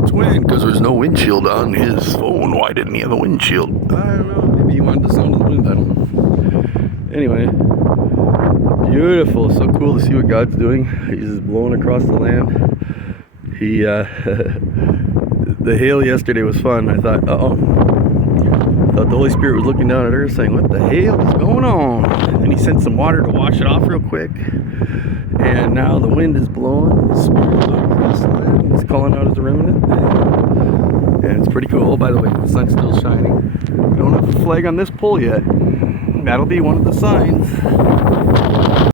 much wind because there's no windshield on his phone. Why didn't he have a windshield? I don't know. Maybe he wanted the sound of the wind. I don't know. Anyway, beautiful. So cool to see what God's doing. He's just blowing across the land. He, the hail yesterday was fun. I thought, thought the Holy Spirit was looking down at earth saying, what the hail is going on? And then he sent some water to wash it off real quick. And now the wind is blowing. The Spirit's blowing across the land. It's calling out as a remnant. And it's pretty cool. By the way, the sun's still shining. We don't have a flag on this pole yet. That'll be one of the signs.